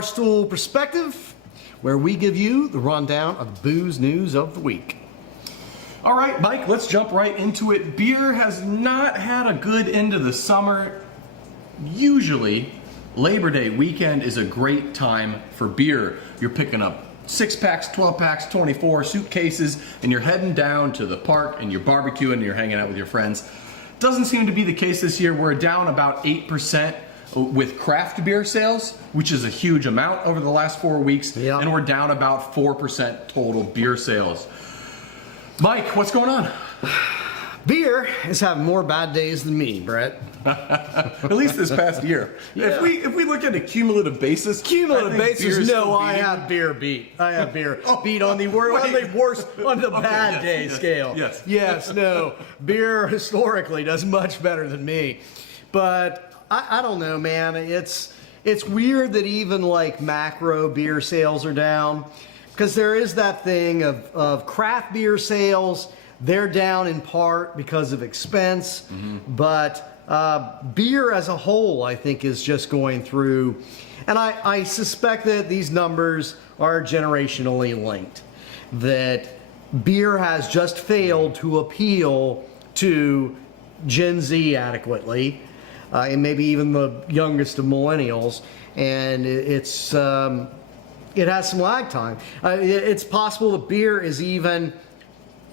Barstool Perspective, where we give you the rundown of the booze news of the week. All right, Mike, let's jump right into it. Beer has not had a good end of the summer. Usually, Labor Day weekend is a great time for beer. You're picking up 6-packs, 12-packs, 24 suitcases, and you're heading down to the park and you're barbecuing and you're hanging out with your friends. Doesn't seem to be the case this year. We're down about 8% with craft beer sales, which is a huge amount over the last 4 weeks, and we're down about 4% total beer sales. Mike, what's going on? Beer is having more bad days than me, Brett. At least this past year. Yeah. If we look at a cumulative basis, I have beer beat. I have beer beat on the worst on the bad day scale. Yes, no. Beer historically does much better than me. But I don't know, man. It's weird that even like macro beer sales are down, because there is that thing of craft beer sales. They're down in part because of expense, but beer as a whole, I think, is just going through, and I suspect that these numbers are generationally linked, that beer has just failed to appeal to Gen Z adequately, and maybe even the youngest of millennials, and it has some lag time. It's possible that beer is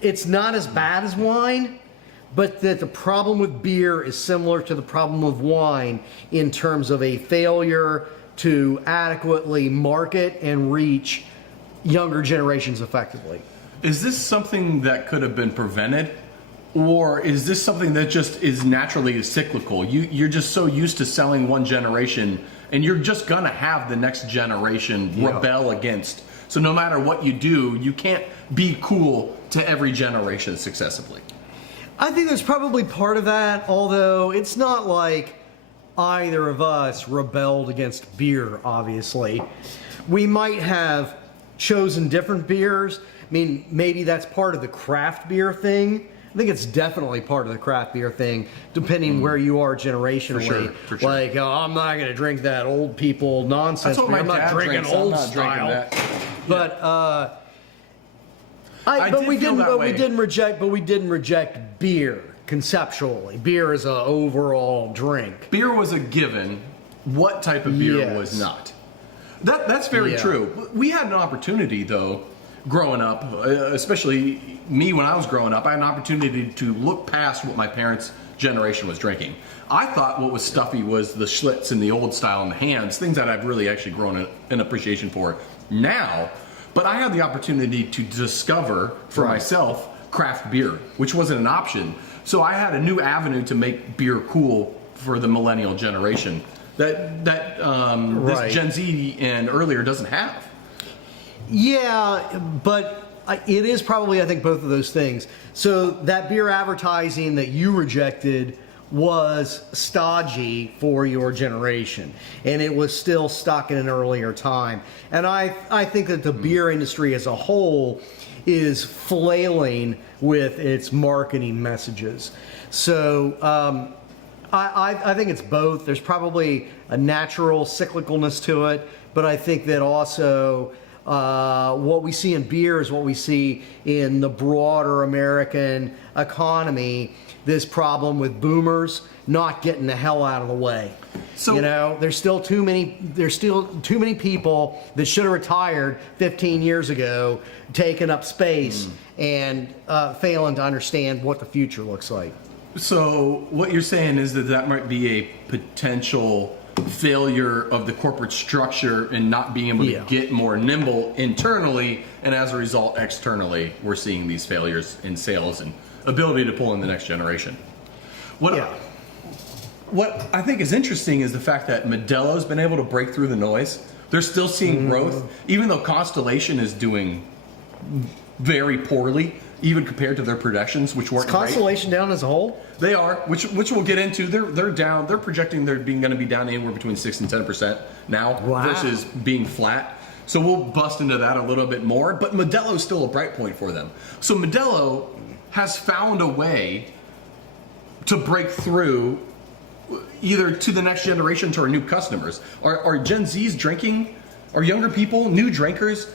it's not as bad as wine, but that the problem with beer is similar to the problem with wine in terms of a failure to adequately market and reach younger generations effectively. Is this something that could have been prevented? Or is this something that just is naturally cyclical? You're just so used to selling one generation, and you're just gonna have the next generation rebel against. So no matter what you do, you can't be cool to every generation successively. I think there's probably part of that, although it's not like either of us rebelled against beer, obviously. We might have chosen different beers. I mean, maybe that's part of the craft beer thing. I think it's definitely part of the craft beer thing, depending where you are generationally. For sure. Like, oh, I'm not going to drink that old people nonsense beer. I'm not drinking old style. But we didn't reject beer conceptually. Beer is an overall drink. Beer was a given. What type of beer was not? That's very true. We had an opportunity, though, growing up, especially me when I was growing up, I had an opportunity to look past what my parents' generation was drinking. I thought what was stuffy was the Schlitz and the old style in the hands, things that I've really actually grown an appreciation for now. But I had the opportunity to discover for myself craft beer, which wasn't an option. So I had a new avenue to make beer cool for the millennial generation that this Gen Z and earlier doesn't have. Yeah, but it is probably, I think, both of those things. So that beer advertising that you rejected was stodgy for your generation, and it was still stuck in an earlier time. And I think that the beer industry as a whole is flailing with its marketing messages. So I think it's both. There's probably a natural cyclicalness to it, but I think that also what we see in beer is what we see in the broader American economy. This problem with boomers not getting the hell out of the way. So there's still too many people that should have retired 15 years ago, taking up space and failing to understand what the future looks like. So what you're saying is that might be a potential failure of the corporate structure and not being able to get more nimble internally, and as a result externally we're seeing these failures in sales and ability to pull in the next generation. What I think is interesting is the fact that Modelo's been able to break through the noise. They're still seeing growth, even though Constellation is doing very poorly, even compared to their projections, which weren't great. Is Constellation down as a whole? They are, which we'll get into. They're down. They're projecting they're going to be down anywhere between 6 and 10% now versus being flat. So we'll bust into that a little bit more. But Modelo's still a bright point for them. So Modelo has found a way to break through either to the next generation to our new customers. Are Gen Z's drinking Are younger people, new drinkers,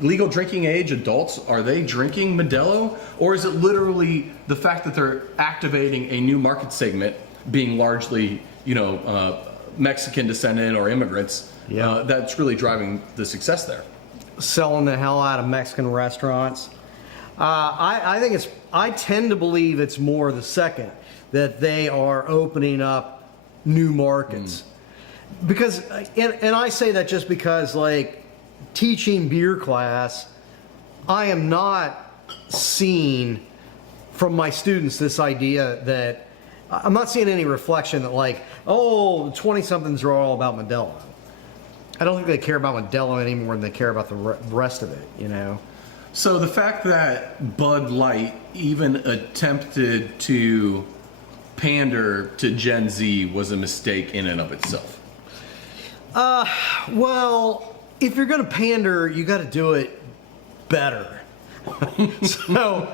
legal drinking age adults, are they drinking Modelo? Or is it literally the fact that they're activating a new market segment, being largely, Mexican descendant or immigrants, that's really driving the success there? Selling the hell out of Mexican restaurants. I tend to believe it's more the second, that they are opening up new markets. Because, and I say that just because, like, teaching beer class, I am not seeing from my students this idea that, I'm not seeing any reflection that, like, oh, 20-somethings are all about Modelo. I don't think they care about Modelo any more than they care about the rest of it, So the fact that Bud Light even attempted to pander to Gen Z was a mistake in and of itself. Well, if you're going to pander, you got to do it better. So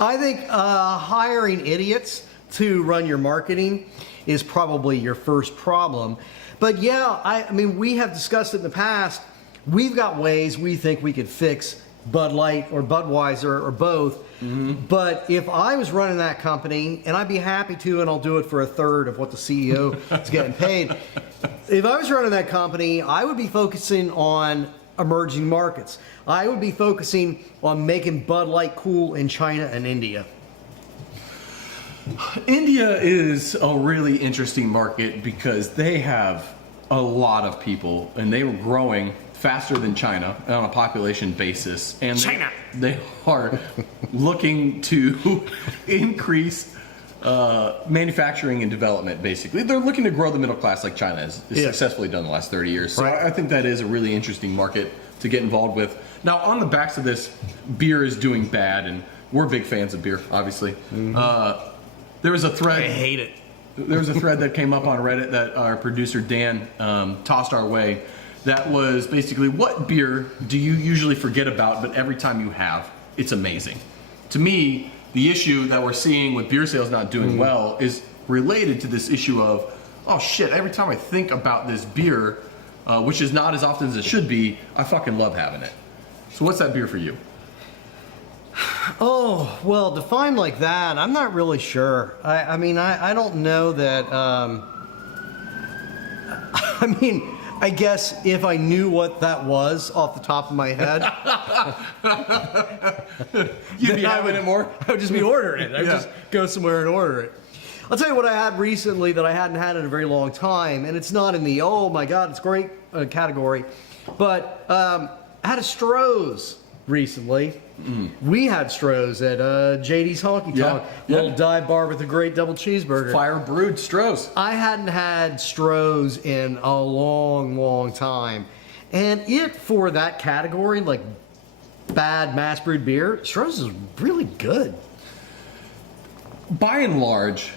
I think hiring idiots to run your marketing is probably your first problem. But yeah, I mean, we have discussed it in the past. We've got ways we think we could fix Bud Light or Budweiser or both. But if I was running that company, and I'd be happy to, and I'll do it for a third of what the CEO is getting paid. If I was running that company, I would be focusing on emerging markets. I would be focusing on making Bud Light cool in China and India. India is a really interesting market because they have a lot of people, and they were growing faster than China on a population basis. And they are looking to increase manufacturing and development, basically. They're looking to grow the middle class like China has successfully done the last 30 years. So I think that is a really interesting market to get involved with. Now, on the backs of this, beer is doing bad, and we're big fans of beer, obviously. There was a thread. I hate it. There was a thread that came up on Reddit that our producer Dan tossed our way. That was basically, what beer do you usually forget about, but every time you have, it's amazing? To me, the issue that we're seeing with beer sales not doing well is related to this issue of, oh shit, every time I think about this beer, which is not as often as it should be, I fucking love having it. So what's that beer for you? Oh, well, defined like that, I'm not really sure. I mean, I don't know that, I mean, I guess if I knew what that was off the top of my head, you'd be having it more? I would just be ordering it. I would just go somewhere and order it. I'll tell you what I had recently that I hadn't had in a very long time, and it's not in the, oh my God, it's great category, but I had a Stroh's recently. We had Stroh's at JD's Honky Tonk, little dive bar with a great double cheeseburger. Fire brewed Stroh's. I hadn't had Stroh's in a long, long time. And it, for that category, like bad mass brewed beer, Stroh's is really good. By and large,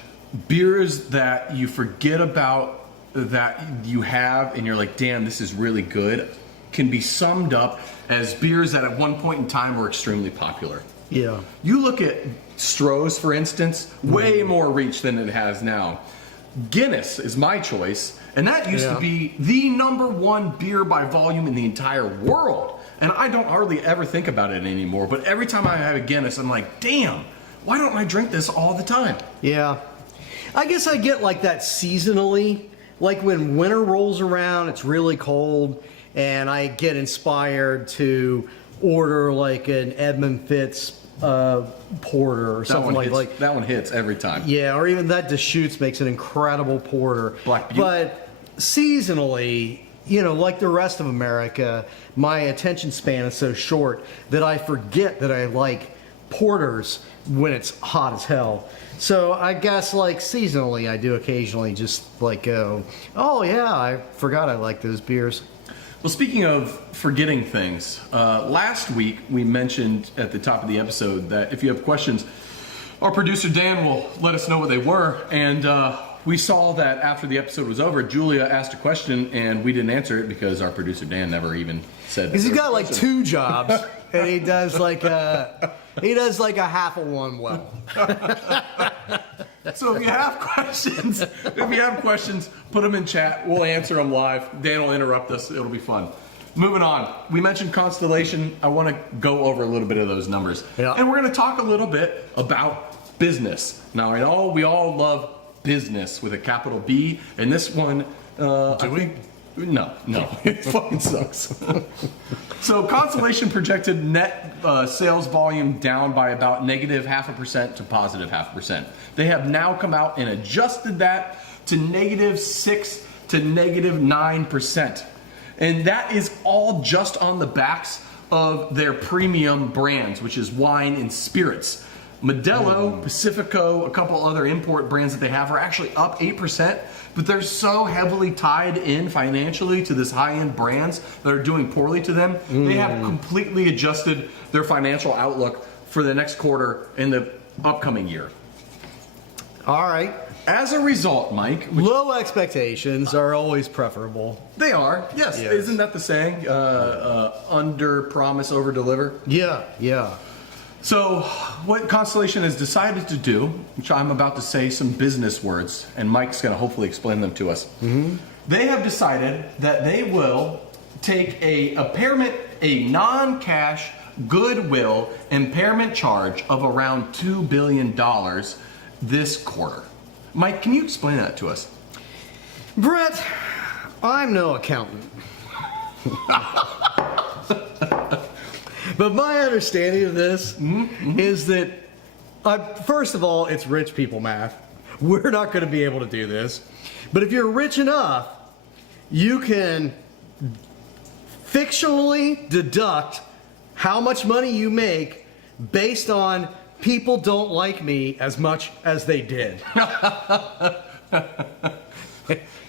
beers that you forget about that you have and you're like, damn, this is really good, can be summed up as beers that at one point in time were extremely popular. Yeah. You look at Stroh's, for instance, way more reach than it has now. Guinness is my choice, and that used to be the #1 beer by volume in the entire world. And I don't hardly ever think about it anymore, but every time I have a Guinness, I'm like, damn, why don't I drink this all the time? Yeah. I guess I get like that seasonally. Like when winter rolls around, it's really cold, and I get inspired to order like an Edmund Fitz porter or something like that one hits every time. Yeah, or even that Deschutes makes an incredible porter. Black Butte. But seasonally, like the rest of America, my attention span is so short that I forget that I like porters when it's hot as hell. So I guess like seasonally, I do occasionally just like go, oh yeah, I forgot I like those beers. Well, speaking of forgetting things, last week we mentioned at the top of the episode that if you have questions, our producer Dan will let us know what they were. And we saw that after the episode was over, Julia asked a question and we didn't answer it because our producer Dan never even said that. Because he's got like 2 jobs and he does like He does like a half of one well. So if you have questions, put them in chat. We'll answer them live. Dan will interrupt us. It'll be fun. Moving on. We mentioned Constellation. I want to go over a little bit of those numbers. Yeah. And we're going to talk a little bit about business. Now, I know we all love business with a capital B, and this one, Do we? No, it fucking sucks. So Constellation projected net sales volume down by about negative 0.5% to positive 0.5%. They have now come out and adjusted that to -6 to -9%. And that is all just on the backs of their premium brands, which is wine and spirits. Modelo, Pacifico, a couple other import brands that they have are actually up 8%, but they're so heavily tied in financially to this high-end brands that are doing poorly to them. They have completely adjusted their financial outlook for the next quarter and the upcoming year. All right. As a result, Mike, Low expectations are always preferable. they are, yes. Isn't that the saying? Under promise, over deliver. Yeah. So, what Constellation has decided to do, which I'm about to say some business words, and Mike's going to hopefully explain them to us. They have decided that they will take a non-cash goodwill impairment charge of around $2 billion this quarter. Mike, can you explain that to us? Brett, I'm no accountant. But my understanding of this is that, first of all, it's rich people math. We're not going to be able to do this. But if you're rich enough, you can fictionally deduct how much money you make based on people don't like me as much as they did.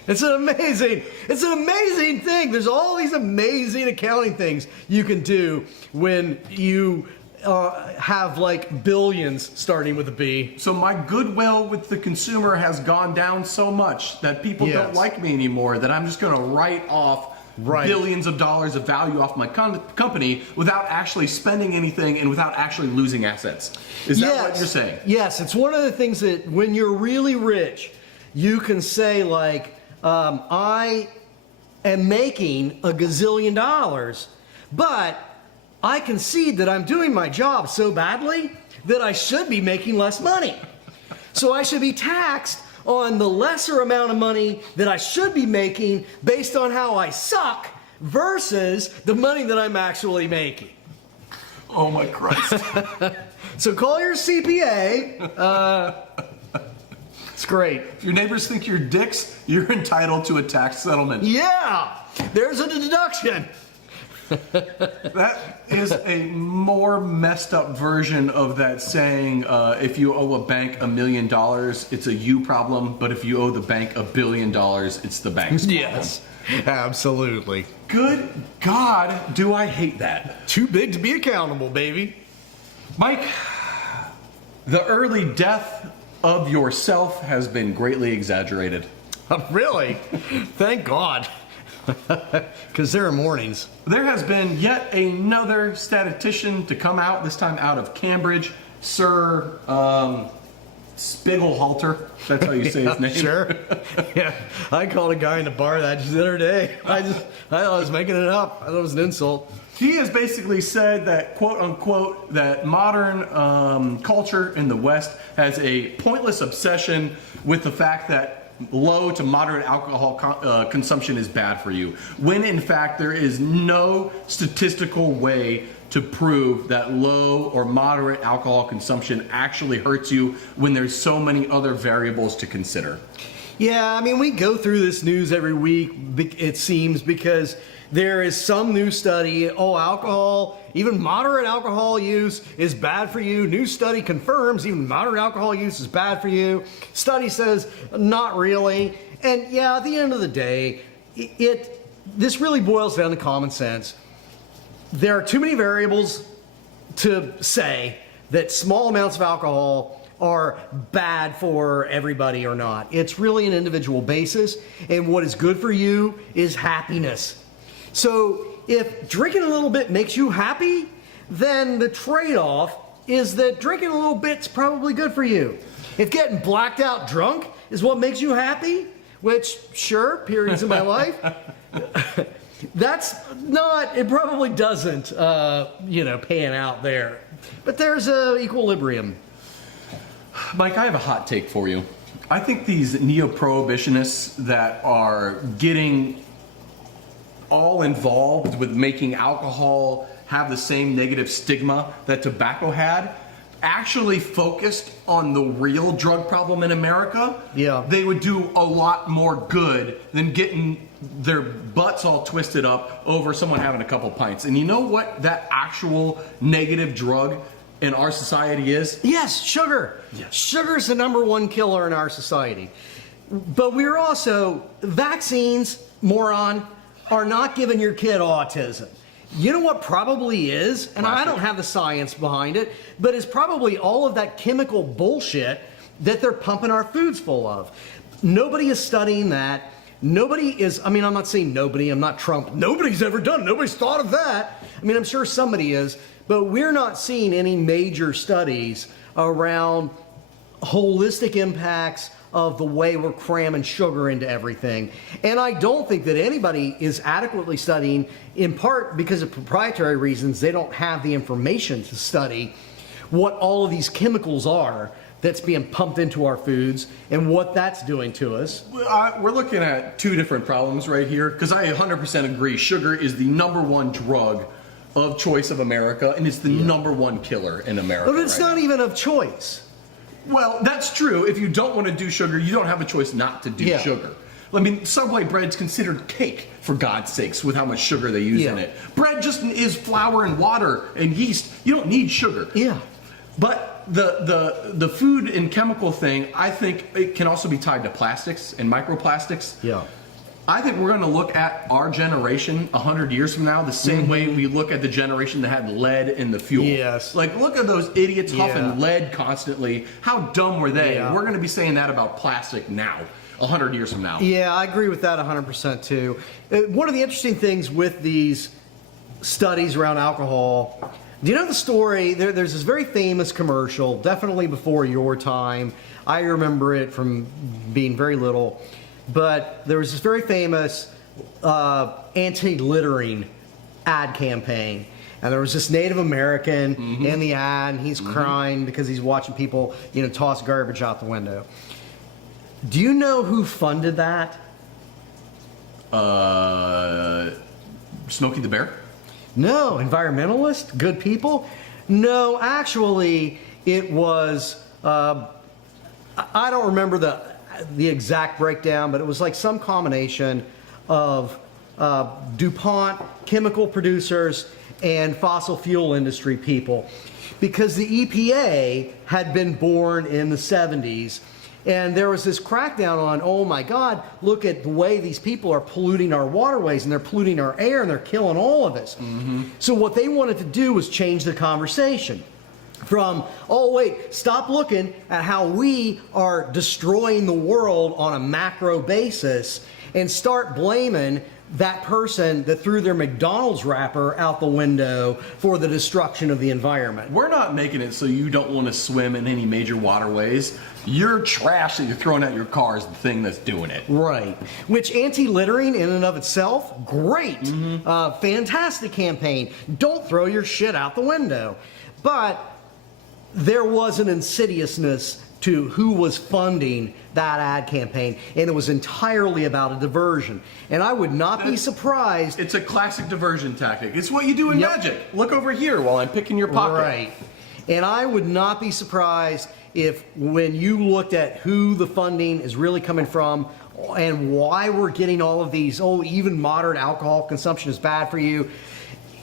It's an amazing thing. There's all these amazing accounting things you can do when you have like billions starting with a B. So my goodwill with the consumer has gone down so much that people don't like me anymore that I'm just going to write off billions of dollars of value off my company without actually spending anything and without actually losing assets. Is that what you're saying? Yes, it's one of the things that when you're really rich, you can say like, I am making $1 gazillion, but I concede that I'm doing my job so badly that I should be making less money. So I should be taxed on the lesser amount of money that I should be making based on how I suck versus the money that I'm actually making. Oh my Christ. So call your CPA. It's great. If your neighbors think you're dicks, you're entitled to a tax settlement. Yeah, there's a deduction. That is a more messed up version of that saying, if you owe a bank $1 million, it's a you problem, but if you owe the bank $1 billion, it's the bank's problem. Yes, absolutely. Good God, do I hate that. Too big to be accountable, baby. Mike, the early death of yourself has been greatly exaggerated. Really? Thank God. Because there are mornings. There has been yet another statistician to come out, this time out of Cambridge, Sir Spiegelhalter. That's how you say his name. Sure. Yeah, I called a guy in the bar that just the other day. I thought I was making it up. I thought it was an insult. He has basically said that, quote unquote, that modern culture in the West has a pointless obsession with the fact that low to moderate alcohol consumption is bad for you, when in fact there is no statistical way to prove that low or moderate alcohol consumption actually hurts you when there's so many other variables to consider. Yeah, I mean, we go through this news every week, it seems, because there is some new study, alcohol, even moderate alcohol use is bad for you. New study confirms even moderate alcohol use is bad for you. Study says not really. And yeah, at the end of the day, this really boils down to common sense. There are too many variables to say that small amounts of alcohol are bad for everybody or not. It's really an individual basis, and what is good for you is happiness. So if drinking a little bit makes you happy, then the trade-off is that drinking a little bit's probably good for you. If getting blacked out drunk is what makes you happy, which, sure, periods in my life, that's not, it probably doesn't, pan out there. But there's a equilibrium. Mike, I have a hot take for you. I think these neo-prohibitionists that are getting all involved with making alcohol have the same negative stigma that tobacco had actually focused on the real drug problem in America, they would do a lot more good than getting their butts all twisted up over someone having a couple pints. And you know what that actual negative drug in our society is? Yes, sugar. Yes. Sugar's the #1 killer in our society. But we're also, vaccines, moron, are not giving your kid autism. You know what probably is, and I don't have the science behind it, but it's probably all of that chemical bullshit that they're pumping our foods full of. Nobody is studying that. Nobody is, I'm not saying nobody, I'm not Trump. Nobody's ever done it. Nobody's thought of that. I'm sure somebody is, but we're not seeing any major studies around holistic impacts of the way we're cramming sugar into everything. And I don't think that anybody is adequately studying, in part because of proprietary reasons. They don't have the information to study what all of these chemicals are that's being pumped into our foods and what that's doing to us. We're looking at two different problems right here, because I 100% agree. Sugar is the #1 drug of choice of America, and it's the #1 killer in America. But it's not even of choice. Well, that's true. If you don't want to do sugar, you don't have a choice not to do sugar. Subway bread's considered cake, for God's sakes, with how much sugar they use in it. Bread just is flour and water and yeast. You don't need sugar. Yeah. But the food and chemical thing, I think it can also be tied to plastics and microplastics. Yeah. I think we're going to look at our generation 100 years from now the same way we look at the generation that had lead in the fuel. Yes. Look at those idiots huffing lead constantly. How dumb were they? Yeah. We're going to be saying that about plastic now, 100 years from now. Yeah, I agree with that 100% too. One of the interesting things with these studies around alcohol, do you know the story? There's this very famous commercial, definitely before your time. I remember it from being very little. But there was this very famous anti-littering ad campaign. And there was this Native American in the ad, and he's crying because he's watching people, toss garbage out the window. Do you know who funded that? Smokey the Bear? No, environmentalists, good people. No, actually, it was, I don't remember the exact breakdown, but it was like some combination of DuPont, chemical producers, and fossil fuel industry people. Because the EPA had been born in the 70s, and there was this crackdown on, oh my God, look at the way these people are polluting our waterways, and they're polluting our air, and they're killing all of us. So what they wanted to do was change the conversation. From, oh wait, stop looking at how we are destroying the world on a macro basis and start blaming that person that threw their McDonald's wrapper out the window for the destruction of the environment. We're not making it so you don't want to swim in any major waterways. Your trash that you're throwing out your car is the thing that's doing it. Right. Which anti-littering in and of itself, great. Fantastic campaign. Don't throw your shit out the window. But there was an insidiousness to who was funding that ad campaign, and it was entirely about a diversion. And I would not be surprised. It's a classic diversion tactic. It's what you do in magic. Look over here while I'm picking your pocket. Right. And I would not be surprised if, when you looked at who the funding is really coming from and why we're getting all of these, even moderate alcohol consumption is bad for you,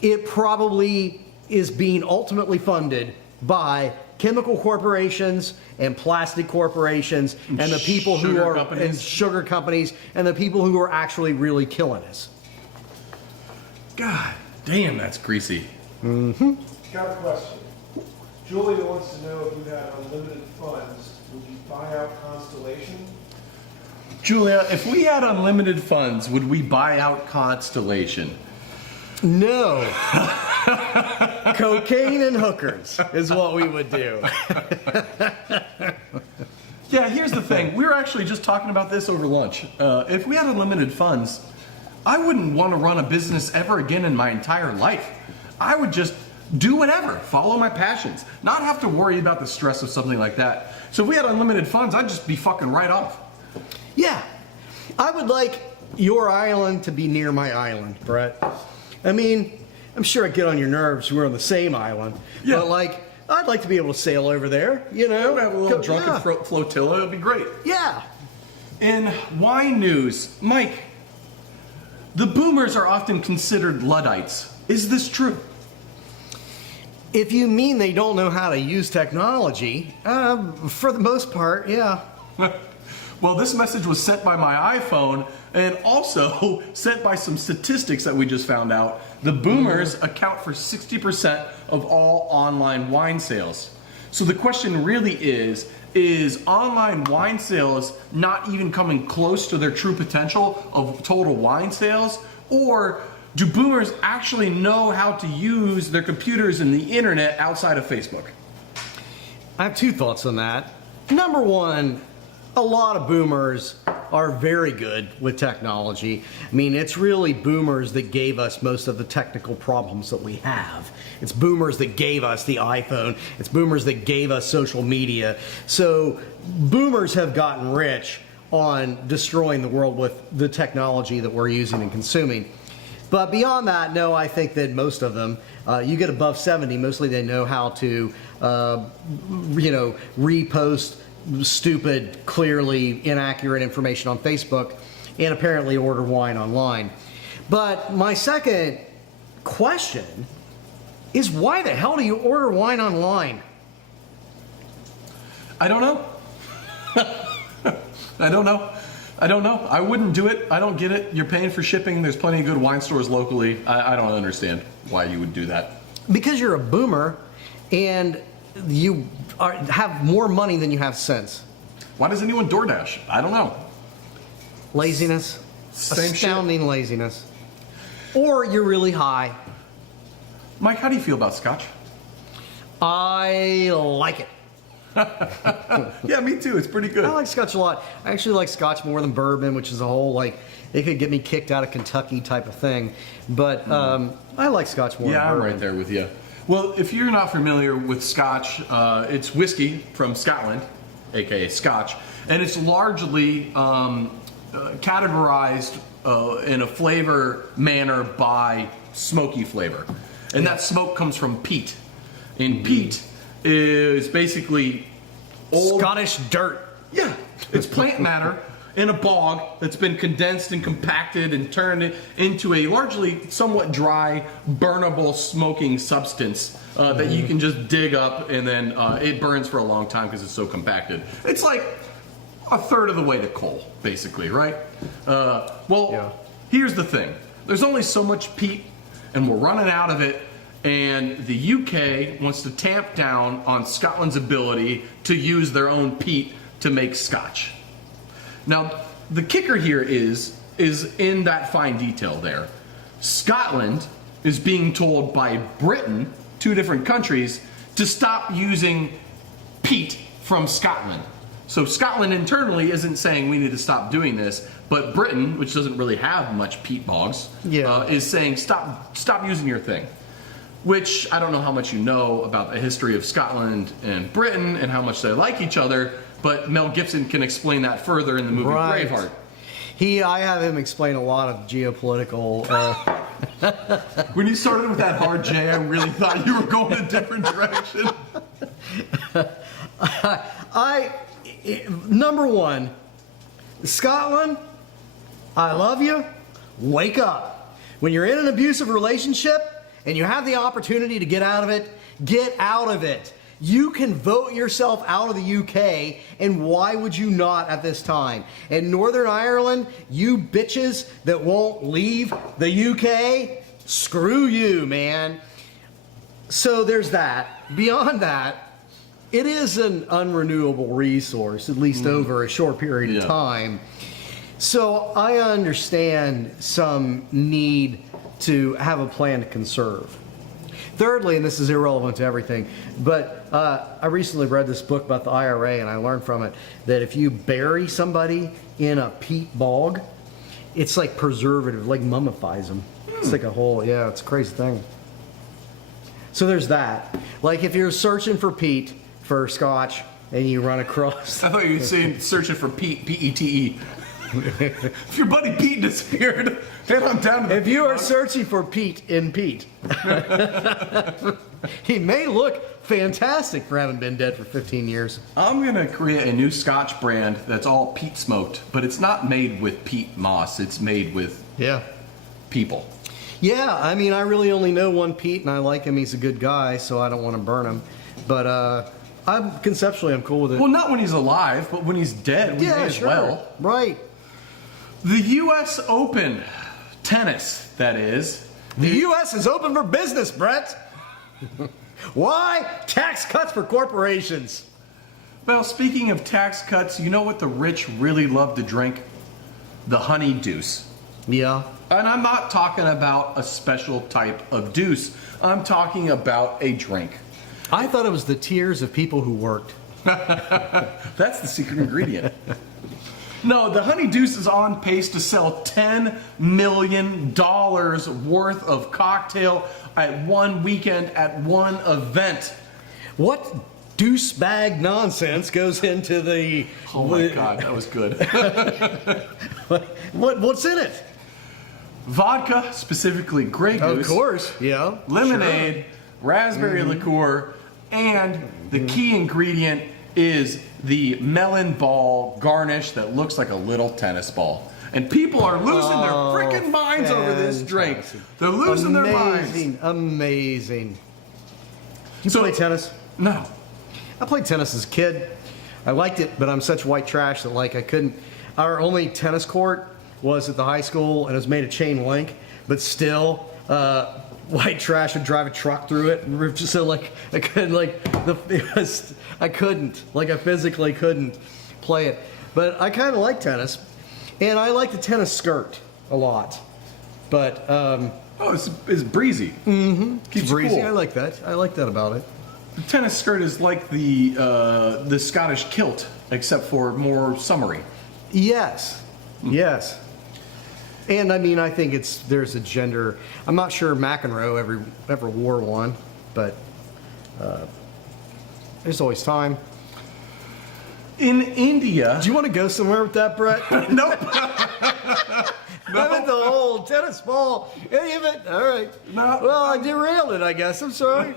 it probably is being ultimately funded by chemical corporations and plastic corporations and the people who are and sugar companies and the people who are actually really killing us. God damn, that's greasy. Got a question. Julia wants to know if you had unlimited funds, would you buy out Constellation? Julia, if we had unlimited funds, would we buy out Constellation? No. Cocaine and hookers is what we would do. Yeah, here's the thing. We were actually just talking about this over lunch. If we had unlimited funds, I wouldn't want to run a business ever again in my entire life. I would just do whatever, follow my passions, not have to worry about the stress of something like that. So if we had unlimited funds, I'd just be fucking right off. Yeah. I would like your island to be near my island, Brett. I mean, I'm sure I'd get on your nerves. We're on the same island. Yeah. But, like, I'd like to be able to sail over there, you know? Have a little drunken flotilla, it'd be great. Yeah. In wine news, Mike, the boomers are often considered Luddites. Is this true? If you mean they don't know how to use technology, for the most part, yeah. Well, this message was sent by my iPhone and also sent by some statistics that we just found out. The boomers account for 60% of all online wine sales. So the question really is online wine sales not even coming close to their true potential of total wine sales? Or do boomers actually know how to use their computers and the internet outside of Facebook? I have two thoughts on that. Number one, a lot of boomers are very good with technology. I mean, it's really boomers that gave us most of the technical problems that we have. It's boomers that gave us the iPhone. It's boomers that gave us social media. So boomers have gotten rich on destroying the world with the technology that we're using and consuming. But beyond that, no, I think that most of them, you get above 70, mostly they know how to, repost stupid, clearly inaccurate information on Facebook and apparently order wine online. But my second question is, why the hell do you order wine online? I don't know. I don't know. I wouldn't do it. I don't get it. You're paying for shipping. There's plenty of good wine stores locally. I don't understand why you would do that. Because you're a boomer and you have more money than you have sense. Why does anyone DoorDash? I don't know. Laziness. Same Astounding shit. laziness. Or you're really high. Mike, how do you feel about scotch? I like it. Yeah, me too. It's pretty good. I like scotch a lot. I actually like scotch more than bourbon, which is a whole, like, it could get me kicked out of Kentucky type of thing. But I like scotch more than bourbon. Yeah, I'm right there with you. Well, if you're not familiar with scotch, it's whiskey from Scotland, aka scotch, and it's largely categorized in a flavor manner by smoky flavor. And that smoke comes from peat. And peat is basically old Scottish dirt. Yeah, it's plant matter in a bog that's been condensed and compacted and turned into a largely somewhat dry, burnable, smoking substance that you can just dig up and then it burns for a long time because it's so compacted. It's like a third of the way to coal, basically, right? Here's the thing. There's only so much peat and we're running out of it. And the UK wants to tamp down on Scotland's ability to use their own peat to make scotch. Now, the kicker here is in that fine detail there. Scotland is being told by Britain, two different countries, to stop using peat from Scotland. So Scotland internally isn't saying we need to stop doing this, but Britain, which doesn't really have much peat bogs, is saying stop using your thing. Which I don't know how much you know about the history of Scotland and Britain and how much they like each other, but Mel Gibson can explain that further in the movie Braveheart. I have him explain a lot of geopolitical. When you started with that hard J, I really thought you were going a different direction. Number one, Scotland, I love you. Wake up. When you're in an abusive relationship and you have the opportunity to get out of it, get out of it. You can vote yourself out of the UK, and why would you not at this time? And Northern Ireland, you bitches that won't leave the UK, screw you, man. So there's that. Beyond that, it is an unrenewable resource, at least over a short period of time. So I understand some need to have a plan to conserve. Thirdly, and this is irrelevant to everything, but I recently read this book about the IRA, and I learned from it that if you bury somebody in a peat bog, it's like preservative, like mummifies them. It's like a whole, yeah, it's a crazy thing. So there's that. Like if you're searching for peat for scotch and you run across... I thought you were saying searching for Pete, P-E-T-E. If your buddy Pete disappeared, head on down to the If you are searching for Pete in Pete, he may look fantastic for having been dead for 15 years. I'm going to create a new scotch brand that's all peat smoked, but it's not made with peat moss. It's made with people. Yeah, I mean, I really only know one Pete, and I like him. He's a good guy, so I don't want to burn him. But I'm cool with it. Well, not when he's alive, but when he's dead, we may as well. Right. The U.S. Open tennis, that is. The U.S. is open for business, Brett. Why? Tax cuts for corporations. Well, speaking of tax cuts, you know what the rich really love to drink? The honey deuce. Yeah. And I'm not talking about a special type of deuce. I'm talking about a drink. I thought it was the tears of people who worked. That's the secret ingredient. No, the honey deuce is on pace to sell $10 million worth of cocktail at one weekend at one event. What deuce bag nonsense goes into the... Oh my God, that was good. What's in it? Vodka, specifically Grey Goose. Of course, yeah. Lemonade, raspberry liqueur, and the key ingredient is the melon ball garnish that looks like a little tennis ball. And people are losing their freaking minds over this drink. They're losing their minds. Amazing. You play tennis? No. I played tennis as a kid. I liked it, but I'm such white trash that like I couldn't. Our only tennis court was at the high school, and it was made of chain link, but still, white trash would drive a truck through it, and so like I couldn't I physically couldn't play it. But I kind of like tennis, and I like the tennis skirt a lot. But it's breezy. Mm-hmm. Keeps it's breezy. cool. I like that. I like that about it. The tennis skirt is like the Scottish kilt, except for more summery. Yes. Yes. And I mean, I think there's a gender. I'm not sure McEnroe ever wore one, but there's always time. In India, do you want to go somewhere with that, Brett? Nope. I meant the whole tennis ball. Any of it? All right. No. Well, I derailed it, I guess. I'm sorry.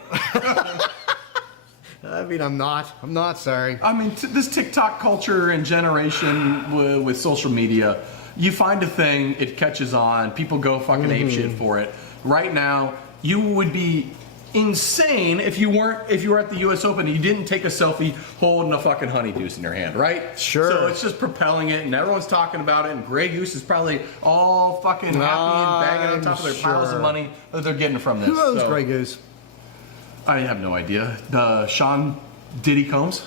I mean, I'm not sorry. I mean, this TikTok culture and generation with social media, you find a thing, it catches on, people go fucking apeshit for it. Right now, you would be insane if you were at the U.S. Open and you didn't take a selfie holding a fucking honey deuce in your hand, right? Sure. So it's just propelling it, and everyone's talking about it, and Grey Goose is probably all fucking happy and bagging on top of their piles of money that they're getting from this. Who owns Grey Goose? I have no idea. Sean Diddy Combs?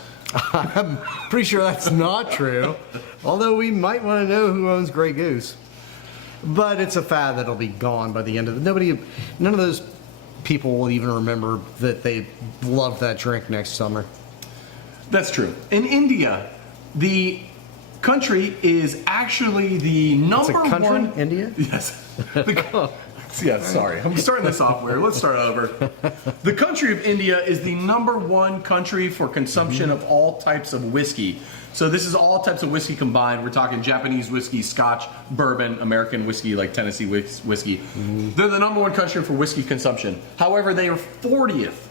I'm pretty sure that's not true. Although we might want to know who owns Grey Goose. But it's a fad that'll be gone by the end of it. None of those people will even remember that they loved that drink next summer. That's true. In India, the country is actually the number it's a country, one. India? Yes. Yeah, sorry. I'm starting this off weird. Let's start over. The country of India is the number one country for consumption of all types of whiskey. So this is all types of whiskey combined. We're talking Japanese whiskey, Scotch, bourbon, American whiskey like Tennessee whiskey. They're the number one country for whiskey consumption. However, they are 40th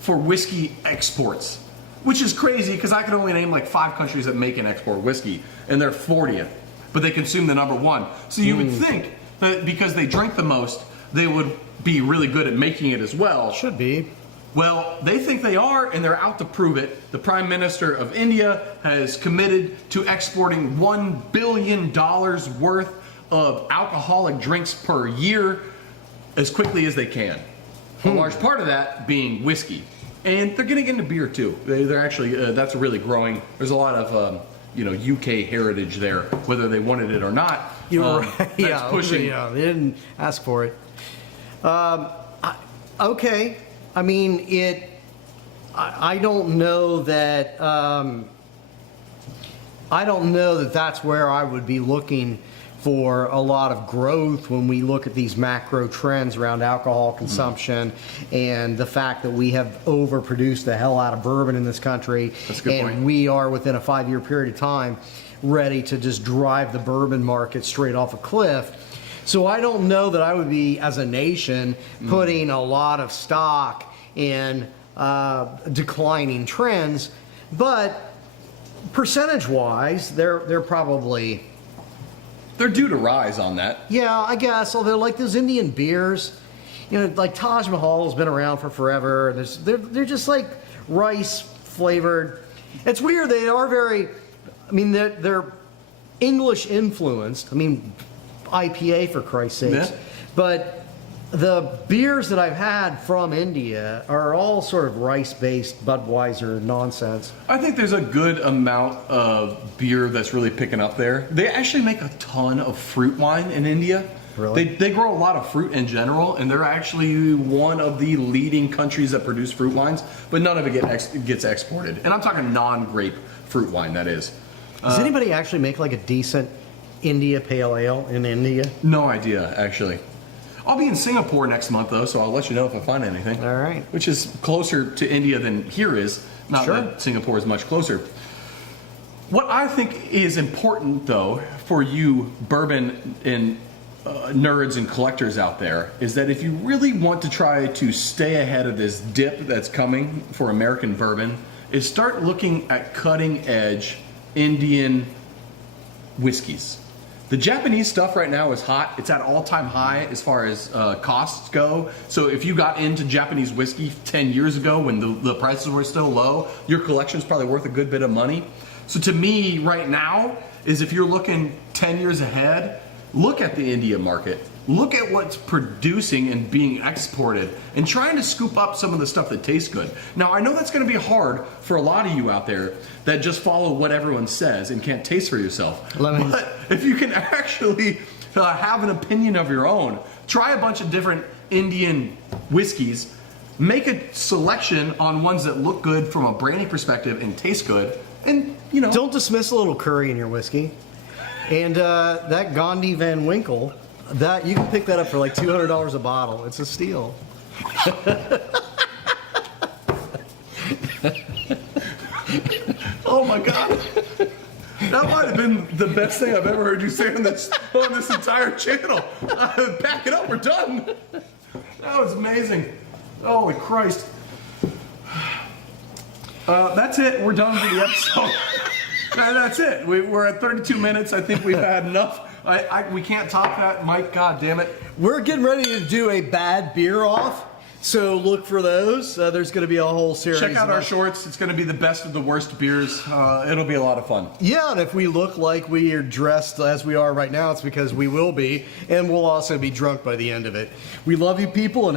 for whiskey exports, which is crazy because I could only name like 5 countries that make and export whiskey, and they're 40th. But they consume the number one. So you would think that because they drink the most, they would be really good at making it as well. Should be. Well, they think they are, and they're out to prove it. The Prime Minister of India has committed to exporting $1 billion worth of alcoholic drinks per year as quickly as they can. A large part of that being whiskey. And they're getting into beer too. They're actually, that's really growing. There's a lot of, UK heritage there, whether they wanted it or not. You're right. That's pushing. Yeah, they didn't ask for it. Okay. I mean, I don't know that. I don't know that that's where I would be looking for a lot of growth when we look at these macro trends around alcohol consumption and the fact that we have overproduced the hell out of bourbon in this country. That's a good point. We are within a 5-year period of time ready to just drive the bourbon market straight off a cliff. So I don't know that I would be, as a nation, putting a lot of stock in declining trends, but percentage-wise, they're probably... They're due to rise on that. Yeah, I guess. Although, like those Indian beers, you know, like Taj Mahal has been around for forever. They're just like rice flavored. It's weird. They are very. I mean, they're English influenced. I mean, IPA for Christ's sakes. Yeah. But the beers that I've had from India are all sort of rice-based Budweiser nonsense. I think there's a good amount of beer that's really picking up there. They actually make a ton of fruit wine in India. Really? They grow a lot of fruit in general, and they're actually one of the leading countries that produce fruit wines, but none of it gets exported. And I'm talking non-grape fruit wine, that is. Does anybody actually make like a decent India Pale Ale in India? No idea, actually. I'll be in Singapore next month, though, so I'll let you know if I find anything. All right. Which is closer to India than here is. Not Sure. that Singapore is much closer. What I think is important, though, for you bourbon and nerds and collectors out there, is that if you really want to try to stay ahead of this dip that's coming for American bourbon, is start looking at cutting-edge Indian whiskeys. The Japanese stuff right now is hot. It's at all-time high as far as costs go. So if you got into Japanese whiskey 10 years ago when the prices were still low, your collection's probably worth a good bit of money. So to me, right now, is if you're looking 10 years ahead, look at the India market. Look at what's producing and being exported and trying to scoop up some of the stuff that tastes good. Now, I know that's going to be hard for a lot of you out there that just follow what everyone says and can't taste for yourself. But if you can actually have an opinion of your own, try a bunch of different Indian whiskeys, make a selection on ones that look good from a branding perspective and taste good, and, you know. Don't dismiss a little curry in your whiskey. And that Gandhi Van Winkle, that you can pick that up for like $200 a bottle. It's a steal. Oh my God. That might have been the best thing I've ever heard you say on this entire channel. Pack it up, we're done. That was amazing. Holy Christ. That's it. We're done for the episode. That's it. We're at 32 minutes. I think we've had enough. We can't top that, Mike. God damn it. We're getting ready to do a bad beer off, so look for those. There's going to be a whole series. Check out our shorts. It's going to be the best of the worst beers. It'll be a lot of fun. Yeah, and if we look like we are dressed as we are right now, it's because we will be, and we'll also be drunk by the end of it. We love you people, and